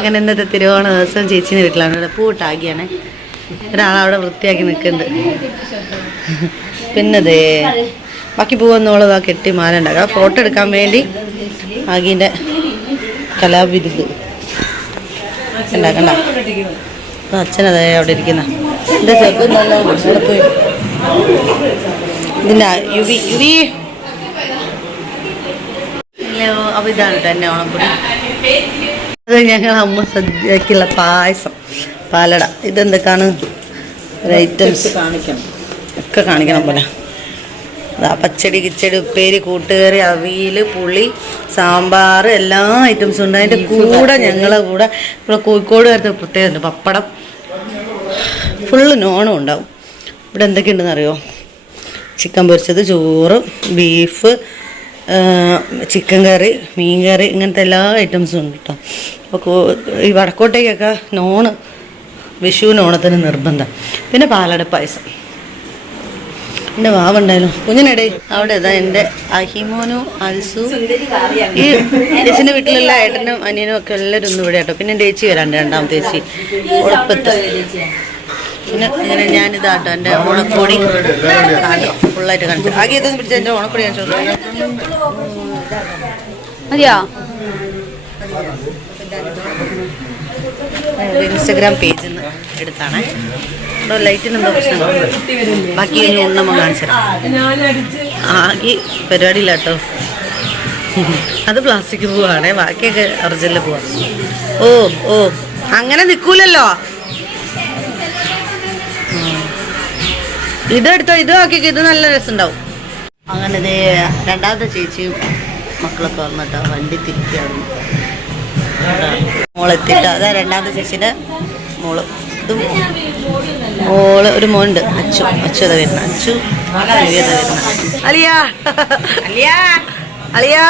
അങ്ങനെ ഇന്നത്തെ തിരുവോണ ദിവസം ചേച്ചീന്റെ വീട്ടിലാണ്. ഇവിടെ പൂട്ടാക്കിയാണ് ഒരാളവിടെ വൃത്തിയാക്കി നിൽക്കുന്നുണ്ട്. പിന്നതേ ബാക്കി പൂവെന്നുള്ളത് ആ കെട്ടി മാല ഉണ്ടാക്കുക ഫോട്ടോ എടുക്കാൻ വേണ്ടി ആകിന്റെ കലാവിരുത് ഉണ്ടാക്കണ്ട. അച്ഛനതേ അവിടെ ഇരിക്കുന്ന. എന്റെ ചെറുപ്പം നല്ല ഇതിന്റെ യുവി യുവി. അപ്പോൾ ഇതാണ് എന്റെ ഓണപ്പൊടി അത് ഞങ്ങൾ അമ്മ സദ്യക്കുള്ള പായസം. പാലട. ഇതെന്തൊക്കെയാണ് ഐറ്റംസ് കാണിക്കണം. ഒക്കെ കാണിക്കണം പോലെ. അതാ പച്ചടി കിച്ചടി ഉപ്പേരി കൂട്ടുകറി അവിയൽ പുളി സാമ്പാർ എല്ലാ ഐറ്റംസും ഉണ്ട്. അതിന്റെ കൂടെ ഞങ്ങളെ കൂടെ ഇവിടെ കോഴിക്കോട് കാലത്ത് പ്രത്യേകമുണ്ട് പപ്പടം. ഫുള്ള് നോണും ഉണ്ടാവും. ഇവിടെ എന്തൊക്കെയുണ്ടെന്ന് അറിയോ ചിക്കൻ പൊരിച്ചത് ചോറ് ബീഫ് ചിക്കൻ കറി മീൻ കറി ഇങ്ങനത്തെ എല്ലാ ഐറ്റംസും ഉണ്ട് കേട്ടോ അപ്പോൾ ഈ വടക്കോട്ടേക്കൊക്കെ നോണ് വിഷുവിന് ഓണത്തിന് നിർബന്ധം. പിന്നെ പാലട പായസം. എന്റെ വാവുണ്ടായാലും കുഞ്ഞിനിടെ അവിടെ ഇതാ എന്റെ അഹിമോനു അൽസു ഈ ചേച്ചിന്റെ വീട്ടിലുള്ള ഏട്ടനും അനിയനും ഒക്കെ എല്ലാവരും ഒന്നും ഇവിടെ കേട്ടോ പിന്നെ എന്റെ ചേച്ചി വരാണ്ട് രണ്ടാമത്തെ ചേച്ചി ഉളപ്പത്ത് പിന്നെ ഇങ്ങനെ ഞാനിതാട്ടോ എന്റെ ഓണക്കോടി ഫുള്ളായിട്ട് കാണിച്ചു ആകെ ഇതൊന്നും പിടിച്ച എന്റെ ഓണക്കോടി ഞാൻ മതിയോ? ഇൻസ്റ്റഗ്രാം പേജിൽ നിന്ന് എടുത്താണ്. ഇവിടെ ലൈറ്റിന് എന്തോ പ്രശ്നം. ബാക്കി ഇനി ഉണ്ണമ്മ കാണിച്ചുതരാം ആകെ പരിപാടിയില്ല കേട്ടോ അത് പ്ലാസ്റ്റിക് പൂവാണേ ബാക്കിയൊക്കെ ഒറിജിനൽ പോവാ. ഓ ഓ അങ്ങനെ നിൽക്കൂലല്ലോ ഇതെടുത്തോ ഇത് ആക്കിക്കോ ഇത് നല്ല രസമുണ്ടാവും. അങ്ങനെ ഇത് രണ്ടാമത്തെ ചേച്ചിയും മക്കളൊക്കെ വന്നിട്ടോ വണ്ടി തിരിക്കുകയാണ് മോളെത്തിട്ടോ അതാ രണ്ടാമത്തെ ചേച്ചിയുടെ മോൾ. ഇതും മോൾ ഒരു മോളുണ്ട് അച്ചു. അച്ചു അതാ വരുന്ന? അച്ചു അതാ വരുന്ന? അലിയാ അലിയാ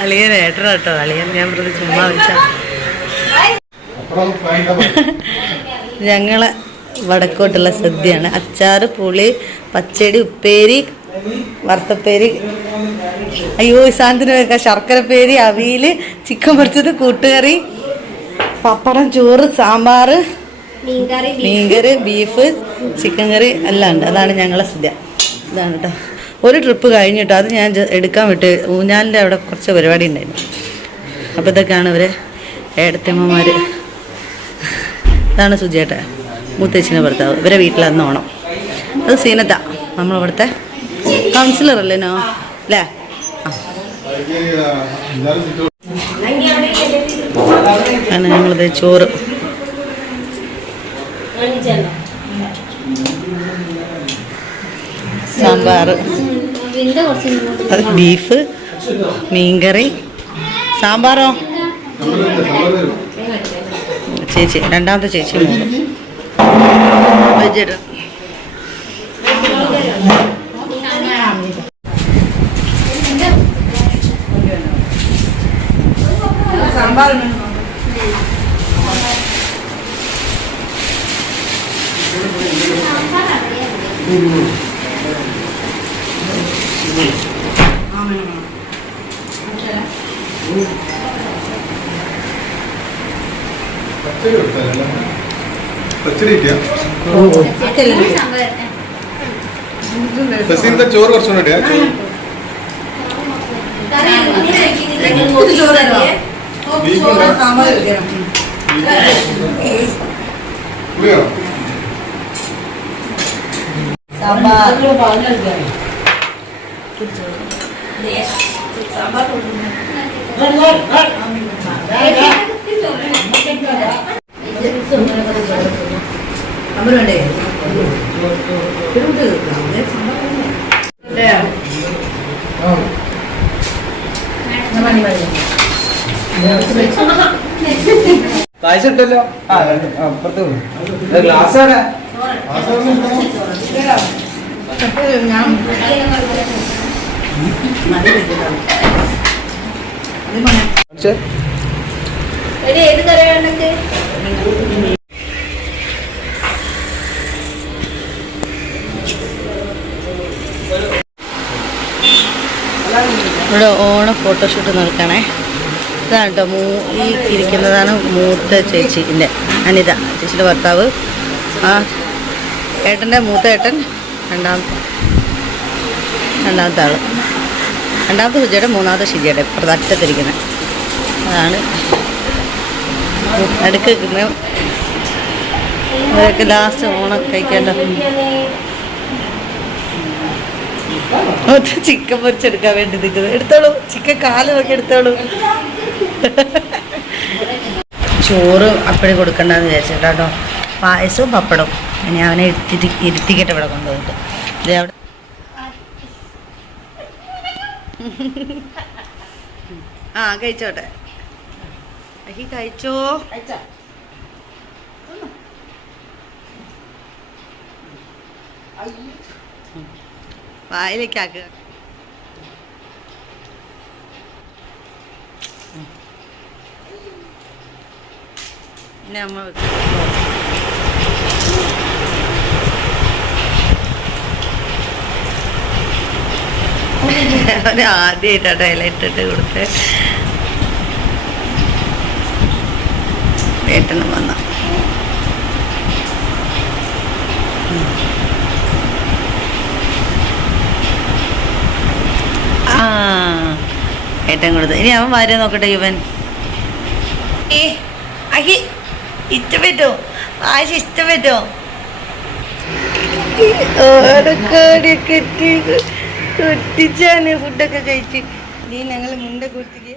അളിയൻ ഏട്ടന കേട്ടോ അളിയൻ. ഞാൻ പ്രതി ചുമ്മാ വിളിച്ച. ഞങ്ങളെ വടക്കോട്ടുള്ള സദ്യയാണ്. അച്ചാറ് പുളി പച്ചടി ഉപ്പേരി വറുത്തപ്പേരി. അയ്യോ ഈ സാധനത്തിന് വെക്കാം ശർക്കരപ്പേരി അവിയൽ ചിക്കൻ പൊരിച്ചത് കൂട്ടുകറി പപ്പടം ചോറ് സാമ്പാർ മീൻകറി ബീഫ്. ചിക്കൻ കറി എല്ലാം ഉണ്ട്. അതാണ് ഞങ്ങളെ സദ്യ. ഇതാണ് കേട്ടോ ഒരു ട്രിപ്പ് കഴിഞ്ഞിട്ടോ അത് ഞാൻ എടുക്കാൻ വിട്ട് ഊഞ്ഞാലിന്റെ അവിടെ കുറച്ച് പരിപാടി ഉണ്ടായിരുന്നു. അപ്പോൾ ഇതൊക്കെയാണ് ഇവരെ ഏടത്തമ്മമാർ ഇതാണ് സുജേട്ട മൂത്തേച്ചിന്റെ ഭർത്താവ്. ഇവരെ വീട്ടിൽ അന്ന് ഓണം. അത് സീനത്ത നമ്മളിവിടുത്തെ കൗൺസിലർ അല്ലേ നോ? അല്ലേ അങ്ങനെ ഞങ്ങളിത് ചോറ്. സാമ്പാർ. ബീഫ് മീൻകറി. സാമ്പാറോ? ചേച്ചി രണ്ടാമത്തെ ചേച്ചി മോൾ വെജിറ്റ ബസീറിന്റെ ചോറ് കുറച്ചുകൂടെ ഇടുക. ചോറ്. ബീഫ് ഉണ്ടോ? പുളിയോ? പായസം ഇട്ടല്ലോ ആ അപ്പുറത്ത് ഗ്ലാസ് അവിടെ ആസാദ് ഇവിടെ ഓണ ഫോട്ടോഷൂട്ട് നടക്കണേ ഇതാണ് കേട്ടോ മൂ ഈ ഇരിക്കുന്നതാണ് മൂത്ത ചേച്ചിന്റെ അനിത ചേച്ചിയുടെ ഭർത്താവ്. ആ ഏട്ടന്റെ മൂത്ത ഏട്ടൻ രണ്ടാമത്തെ രണ്ടാമത്തെ ആൾ രണ്ടാമത്തെ സുജയുടെ മൂന്നാമത്തെ ഷിജയുടെ പ്രധാനത്തിരിക്കുന്നത് അതാണ് അടുക്ക് അതൊക്കെ ലാസ്റ്റ് ഓണം കഴിക്കേണ്ട ചിക്കൻ പൊരിച്ചെടുക്കാൻ വേണ്ടി നിൽക്കുന്നത് എടുത്തോളൂ. ചിക്കൻ കാൽ ഒക്കെ എടുത്തോളൂ. ചോറ് അപ്പഴേ കൊടുക്കണ്ടെന്ന് വിചാരിച്ചിട്ടാട്ടോ. പായസവും പപ്പടവും. ഇനി അവനെ ഇരുത്തി ഇരുത്തിക്കട്ടെ ഇവിടെ കൊണ്ടുപോയിട്ട് ആ കഴിച്ചോട്ടെ. അഹി കഴിച്ചോ? വായിലേക്കാക്കുക പിന്നെ അമ്മ ആദ്യമായിട്ടാട്ടോ ഇല ഇട്ടിട്ട് കൊടുത്ത്. ഏട്ടനും വന്ന. ആ ഏട്ടൻ കൊടുത്തു. ഇനി അവൻ ഭാര്യ നോക്കട്ടെ ഇവൻ ഇഷ്ടപ്പെട്ടോ. ആശ ഇഷ്ടപ്പെട്ടോ. കിട്ടി കുട്ടിച്ചാണ് ഫുഡൊക്കെ കഴിച്ച്. നീ ഞങ്ങൾ മുണ്ട കുട്ടിക്ക്